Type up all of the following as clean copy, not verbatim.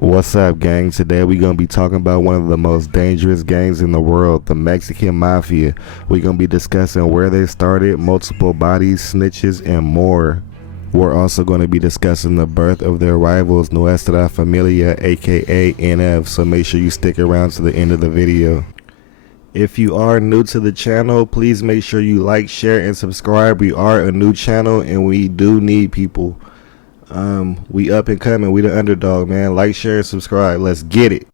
What's up, gang? Today we're going to be talking about one of the most dangerous gangs in the world, the Mexican Mafia. We're going to be discussing where they started, multiple bodies, snitches, and more. We're also going to be discussing the birth of their rivals, Nuestra Familia, aka NF, so make sure you stick around to the end of the video. If you are new to the channel, please make sure you like, share, and subscribe. We are a new channel and we do need people. We up and coming. We the underdog, man. Like, share, and subscribe. Let's get it.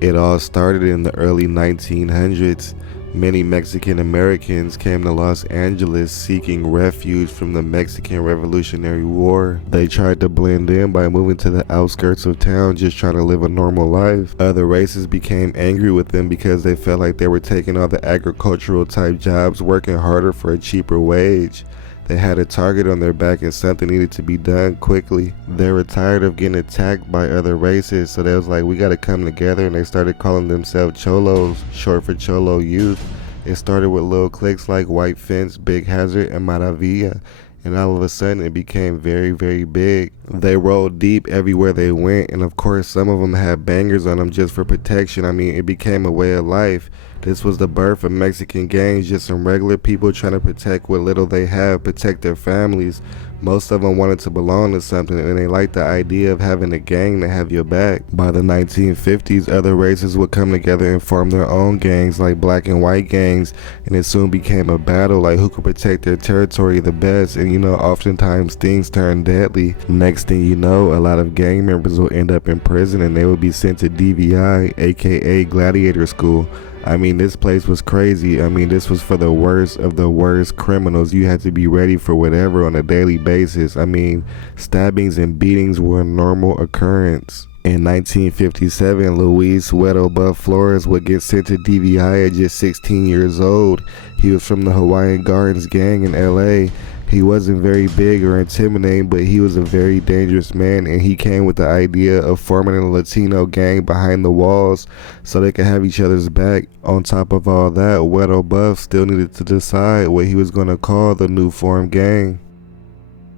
It all started in the early 1900s. Many Mexican Americans came to Los Angeles seeking refuge from the Mexican Revolutionary War. They tried to blend in by moving to the outskirts of town, just trying to live a normal life. Other races became angry with them because they felt like they were taking all the agricultural type jobs, working harder for a cheaper wage. They had a target on their back and something needed to be done quickly. They were tired of getting attacked by other races, so they was like, we gotta come together, and they started calling themselves Cholos, short for Cholo Youth. It started with little cliques like White Fence, Big Hazard, and Maravilla, and all of a sudden it became very, very big. They rolled deep everywhere they went, and of course some of them had bangers on them just for protection. I mean, it became a way of life. This was the birth of Mexican gangs, just some regular people trying to protect what little they have, protect their families. Most of them wanted to belong to something, and they liked the idea of having a gang to have your back. By the 1950s, other races would come together and form their own gangs, like black and white gangs, and it soon became a battle, like who could protect their territory the best. And you know, oftentimes things turn deadly. Next thing you know, a lot of gang members will end up in prison, and they will be sent to DVI, aka Gladiator School. I mean, this place was crazy. I mean, this was for the worst of the worst criminals. You had to be ready for whatever on a daily basis. I mean, stabbings and beatings were a normal occurrence. In 1957, Luis Sueto Buff Flores would get sent to DVI at just 16 years old. He was from the Hawaiian Gardens gang in LA. He wasn't very big or intimidating, but he was a very dangerous man, and he came with the idea of forming a Latino gang behind the walls so they could have each other's back. On top of all that, Wedo Buff still needed to decide what he was going to call the new formed gang.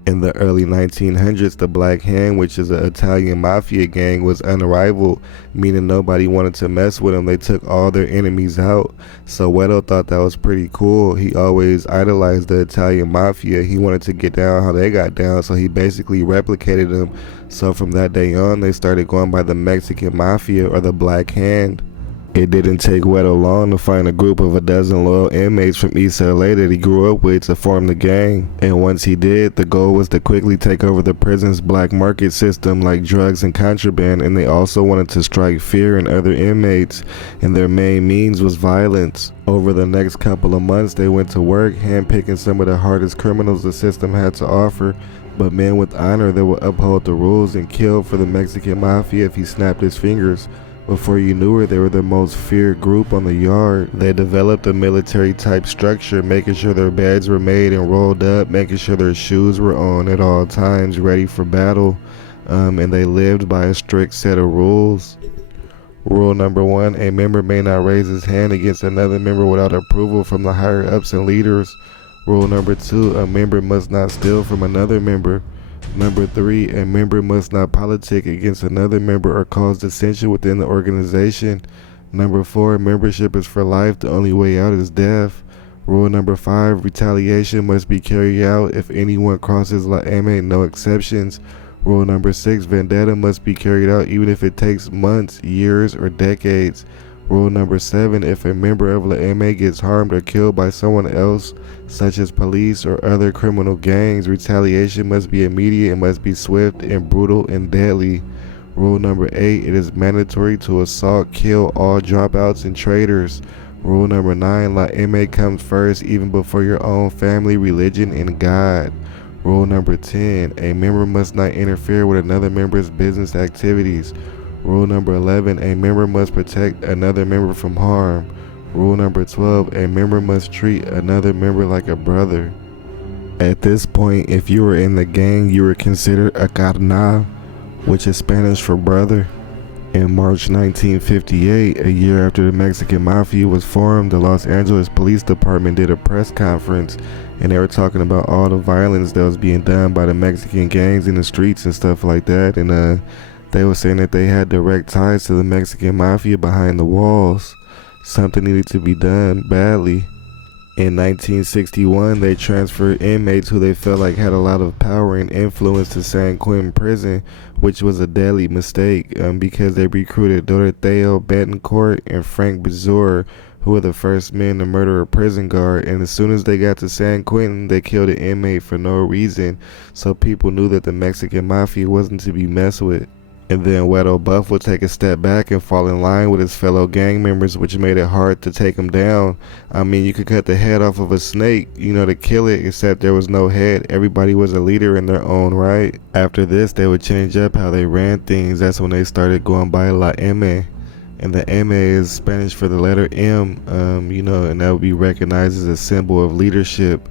In the early 1900s, the Black Hand, which is an Italian mafia gang, was unrivaled, meaning nobody wanted to mess with them. They took all their enemies out. So Wedo thought that was pretty cool. He always idolized the Italian mafia. He wanted to get down how they got down, so he basically replicated them. So from that day on, they started going by the Mexican Mafia or the Black Hand. It didn't take Wedo long to find a group of a dozen loyal inmates from East LA that he grew up with to form the gang. And once he did, the goal was to quickly take over the prison's black market system like drugs and contraband, and they also wanted to strike fear in other inmates, and their main means was violence. Over the next couple of months, they went to work, handpicking some of the hardest criminals the system had to offer, but men with honor that would uphold the rules and kill for the Mexican Mafia if he snapped his fingers. Before you knew it, they were the most feared group on the yard. They developed a military type structure, making sure their beds were made and rolled up, making sure their shoes were on at all times, ready for battle. And they lived by a strict set of rules. Rule number 1, a member may not raise his hand against another member without approval from the higher ups and leaders. Rule number 2, a member must not steal from another member. Number 3, a member must not politic against another member or cause dissension within the organization. Number 4, membership is for life. The only way out is death. Rule number 5, retaliation must be carried out if anyone crosses La M, no exceptions. Rule number 6, vendetta must be carried out even if it takes months, years, or decades. Rule number 7, if a member of La M gets harmed or killed by someone else, such as police or other criminal gangs, retaliation must be immediate and must be swift and brutal and deadly. Rule number 8, it is mandatory to assault, kill all dropouts and traitors. Rule number 9, La M comes first even before your own family, religion, and God. Rule number 10, a member must not interfere with another member's business activities. Rule number 11, a member must protect another member from harm. Rule number 12, a member must treat another member like a brother. At this point, if you were in the gang, you were considered a carnal, which is Spanish for brother. In March 1958, a year after the Mexican Mafia was formed, the Los Angeles Police Department did a press conference, and they were talking about all the violence that was being done by the Mexican gangs in the streets and stuff like that. And they were saying that they had direct ties to the Mexican Mafia behind the walls. Something needed to be done badly. In 1961, they transferred inmates who they felt like had a lot of power and influence to San Quentin prison, which was a deadly mistake because they recruited Doroteo Betancourt and Frank Bezur, who were the first men to murder a prison guard. And as soon as they got to San Quentin, they killed an inmate for no reason, so people knew that the Mexican Mafia wasn't to be messed with. And then Wedo Buff would take a step back and fall in line with his fellow gang members, which made it hard to take him down. I mean, you could cut the head off of a snake, to kill it, except there was no head. Everybody was a leader in their own right. After this, they would change up how they ran things. That's when they started going by La M. And the M is Spanish for the letter M, and that would be recognized as a symbol of leadership.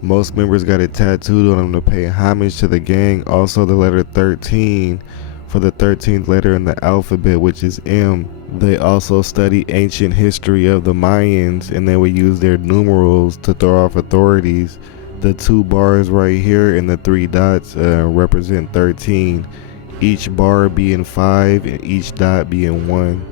Most members got it tattooed on them to pay homage to the gang. Also, the letter 13 for the 13th letter in the alphabet, which is M. They also study ancient history of the Mayans, and they would use their numerals to throw off authorities. The 2 bars right here and the 3 dots represent 13, each bar being 5 and each dot being 1.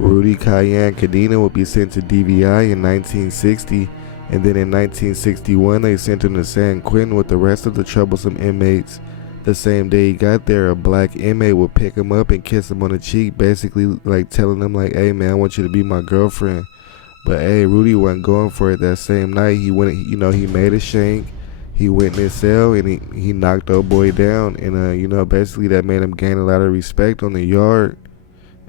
Rudy Cayenne Cadena would be sent to DVI in 1960, and then in 1961 they sent him to San Quentin with the rest of the troublesome inmates. The same day he got there, a black inmate would pick him up and kiss him on the cheek, basically like telling him like, hey man, I want you to be my girlfriend. But hey, Rudy wasn't going for it. That same night he went, he made a shank, he went in his cell and he knocked old boy down, and basically that made him gain a lot of respect on the yard.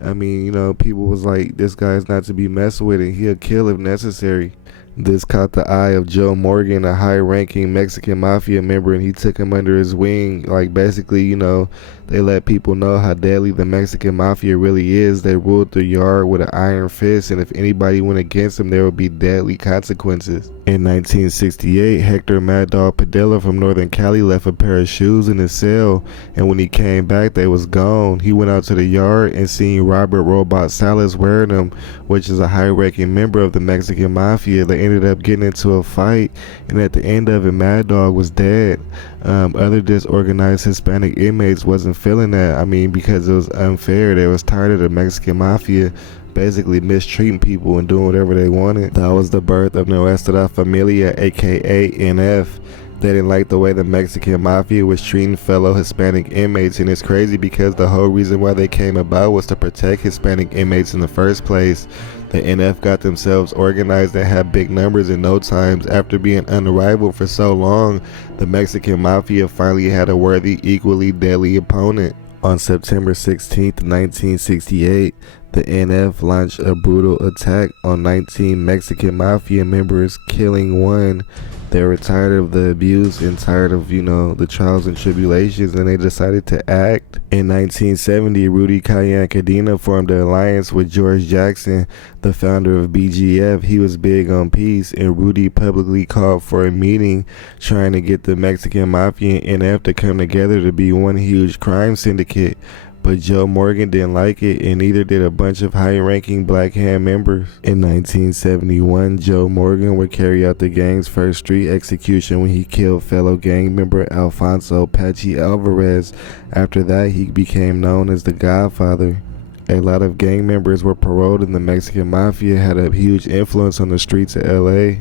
I mean, people was like, this guy's not to be messed with and he'll kill if necessary. This caught the eye of Joe Morgan, a high-ranking Mexican Mafia member, and he took him under his wing. Like, basically, they let people know how deadly the Mexican Mafia really is. They ruled the yard with an iron fist, and if anybody went against them, there would be deadly consequences. In 1968, Hector Mad Dog Padilla from Northern Cali left a pair of shoes in his cell, and when he came back, they was gone. He went out to the yard and seen Robert Robot Salas wearing them, which is a high-ranking member of the Mexican Mafia. They ended up getting into a fight, and at the end of it, Mad Dog was dead. Other disorganized Hispanic inmates wasn't feeling that. I mean, because it was unfair. They was tired of the Mexican Mafia basically mistreating people and doing whatever they wanted. That was the birth of Nuestra Familia, aka NF. They didn't like the way the Mexican Mafia was treating fellow Hispanic inmates, and it's crazy because the whole reason why they came about was to protect Hispanic inmates in the first place. The NF got themselves organized and had big numbers in no time. After being unrivaled for so long, the Mexican Mafia finally had a worthy, equally deadly opponent. On September 16, 1968, the NF launched a brutal attack on 19 Mexican Mafia members, killing one. They were tired of the abuse and tired of, the trials and tribulations, and they decided to act. In 1970, Rudy Cayenne Cadena formed an alliance with George Jackson, the founder of BGF. He was big on peace, and Rudy publicly called for a meeting trying to get the Mexican Mafia and NF to come together to be one huge crime syndicate. But Joe Morgan didn't like it, and neither did a bunch of high-ranking Black Hand members. In 1971, Joe Morgan would carry out the gang's first street execution when he killed fellow gang member Alfonso Pachi Alvarez. After that, he became known as the Godfather. A lot of gang members were paroled, and the Mexican Mafia had a huge influence on the streets of LA.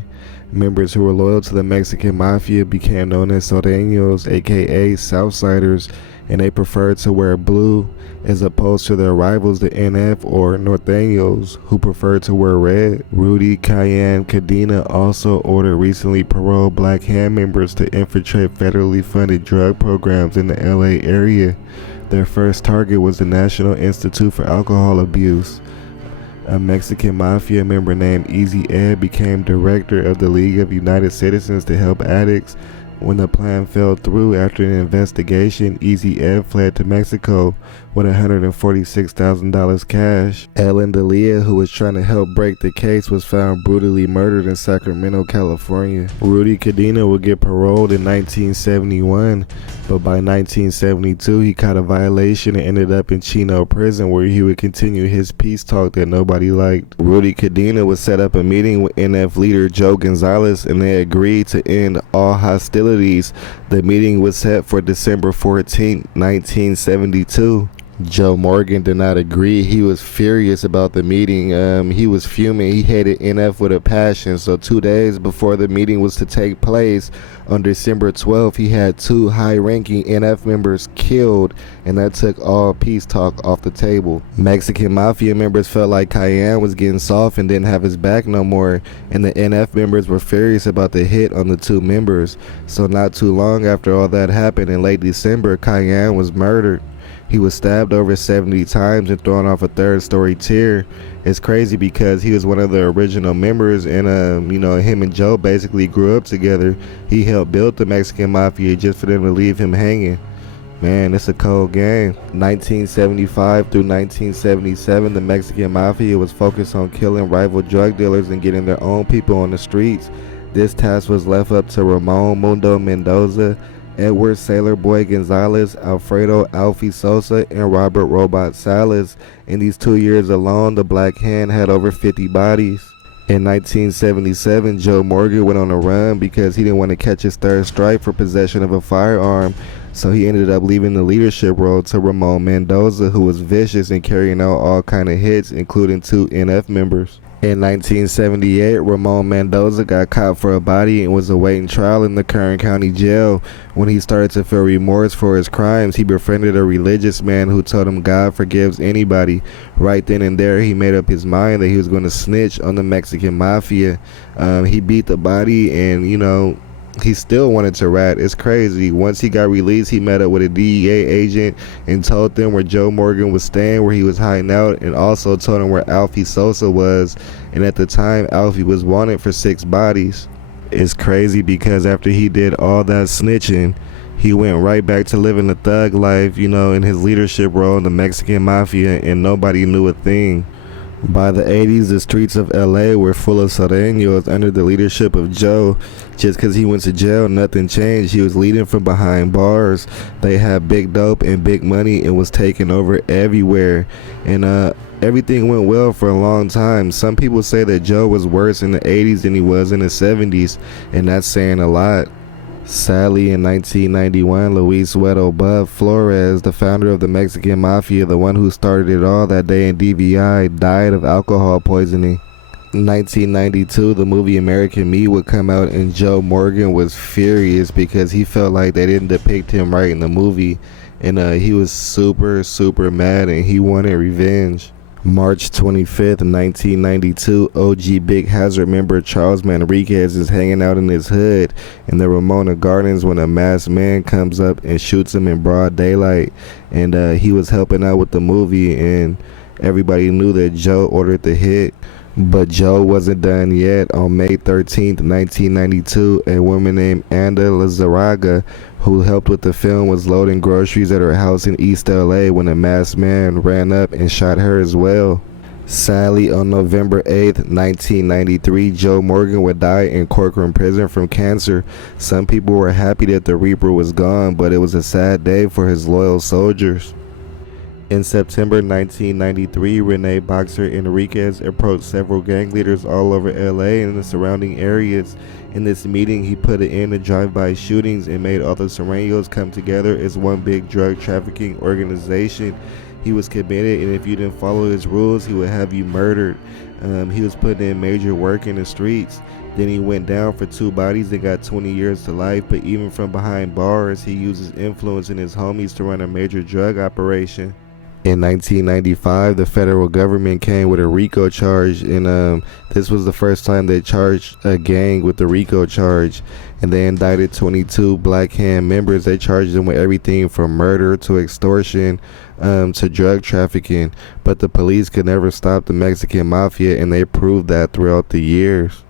Members who were loyal to the Mexican Mafia became known as Soreños, aka Southsiders, and they preferred to wear blue as opposed to their rivals the NF or Norteños, who preferred to wear red. Rudy Cayenne Cadena also ordered recently paroled Black Hand members to infiltrate federally funded drug programs in the LA area. Their first target was the National Institute for Alcohol Abuse. A Mexican Mafia member named Easy Ed became director of the League of United Citizens to help addicts. When the plan fell through after an investigation, Easy Ed fled to Mexico, with $146,000 cash. Ellen D'Elia, who was trying to help break the case, was found brutally murdered in Sacramento, California. Rudy Cadena would get paroled in 1971, but by 1972 he caught a violation and ended up in Chino prison, where he would continue his peace talk that nobody liked. Rudy Cadena would set up a meeting with NF leader Joe Gonzalez, and they agreed to end all hostilities. The meeting was set for December 14, 1972. Joe Morgan did not agree. He was furious about the meeting. He was fuming. He hated NF with a passion. So 2 days before the meeting was to take place, on December 12th, he had 2 high-ranking NF members killed, and that took all peace talk off the table. Mexican Mafia members felt like Cayenne was getting soft and didn't have his back no more, and the NF members were furious about the hit on the 2 members. So not too long after all that happened, in late December, Cayenne was murdered. He was stabbed over 70 times and thrown off a 3rd-story tier. It's crazy because he was one of the original members, and him and Joe basically grew up together. He helped build the Mexican Mafia just for them to leave him hanging. Man, it's a cold game. 1975 through 1977, the Mexican Mafia was focused on killing rival drug dealers and getting their own people on the streets. This task was left up to Ramon Mundo Mendoza, Edward Sailor Boy Gonzalez, Alfredo Alfie Sosa, and Robert Robot Salas. In these 2 years alone, the Black Hand had over 50 bodies. In 1977, Joe Morgan went on a run because he didn't want to catch his 3rd strike for possession of a firearm. So he ended up leaving the leadership role to Ramon Mendoza, who was vicious and carrying out all kind of hits, including 2 NF members. In 1978, Ramon Mendoza got caught for a body and was awaiting trial in the Kern County Jail. When he started to feel remorse for his crimes, he befriended a religious man who told him God forgives anybody. Right then and there, he made up his mind that he was going to snitch on the Mexican Mafia. He beat the body, and he still wanted to rat. It's crazy. Once he got released, he met up with a DEA agent and told them where Joe Morgan was staying, where he was hiding out, and also told him where Alfie Sosa was. And at the time, Alfie was wanted for 6 bodies. It's crazy because after he did all that snitching, he went right back to living the thug life, in his leadership role in the Mexican Mafia, and nobody knew a thing. By the 80s, the streets of LA were full of Sureños under the leadership of Joe. Just because he went to jail, nothing changed. He was leading from behind bars. They had big dope and big money and was taking over everywhere. And everything went well for a long time. Some people say that Joe was worse in the 80s than he was in the 70s, and that's saying a lot. Sadly, in 1991, Luis Huedo Bub Flores, the founder of the Mexican Mafia, the one who started it all that day in DVI, died of alcohol poisoning. In 1992, the movie American Me would come out, and Joe Morgan was furious because he felt like they didn't depict him right in the movie, and he was super mad, and he wanted revenge. March 25th, 1992, OG Big Hazard member Charles Manriquez is hanging out in his hood in the Ramona Gardens when a masked man comes up and shoots him in broad daylight. And he was helping out with the movie, and everybody knew that Joe ordered the hit. But Joe wasn't done yet. On May 13th, 1992, a woman named Anda Lizarraga, who helped with the film, was loading groceries at her house in East LA when a masked man ran up and shot her as well. Sadly, on November 8th, 1993, Joe Morgan would die in Corcoran Prison from cancer. Some people were happy that the Reaper was gone, but it was a sad day for his loyal soldiers. In September 1993, Rene Boxer Enriquez approached several gang leaders all over LA and the surrounding areas. In this meeting, he put an end to drive-by shootings and made all the Sureños come together as one big drug trafficking organization. He was committed, and if you didn't follow his rules, he would have you murdered. He was putting in major work in the streets. Then he went down for 2 bodies and got 20 years to life, but even from behind bars, he used his influence and his homies to run a major drug operation. In 1995, the federal government came with a RICO charge, and this was the first time they charged a gang with the RICO charge, and they indicted 22 Black Hand members. They charged them with everything from murder to extortion to drug trafficking, but the police could never stop the Mexican Mafia, and they proved that throughout the years.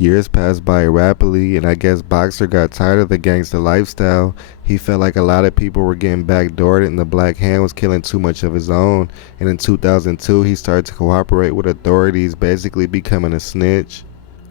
Years passed by rapidly, and I guess Boxer got tired of the gangster lifestyle. He felt like a lot of people were getting backdoored and the Black Hand was killing too much of his own. And in 2002, he started to cooperate with authorities, basically becoming a snitch.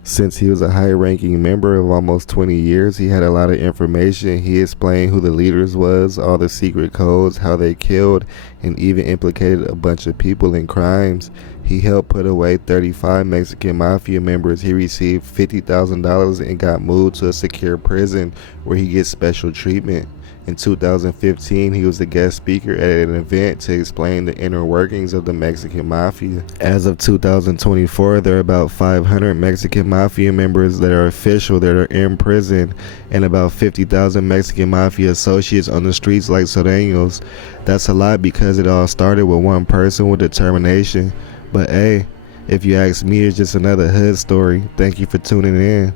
Since he was a high-ranking member of almost 20 years, he had a lot of information. He explained who the leaders was, all the secret codes, how they killed, and even implicated a bunch of people in crimes. He helped put away 35 Mexican Mafia members. He received $50,000 and got moved to a secure prison where he gets special treatment. In 2015, he was the guest speaker at an event to explain the inner workings of the Mexican Mafia. As of 2024, there are about 500 Mexican Mafia members that are official that are in prison, and about 50,000 Mexican Mafia associates on the streets like Sureños. That's a lot because it all started with one person with determination. But hey, if you ask me, it's just another hood story. Thank you for tuning in.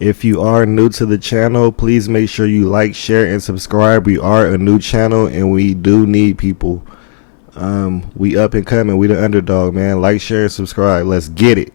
If you are new to the channel, please make sure you like, share, and subscribe. We are a new channel and we do need people. We up and coming. We the underdog, man. Like, share, and subscribe. Let's get it.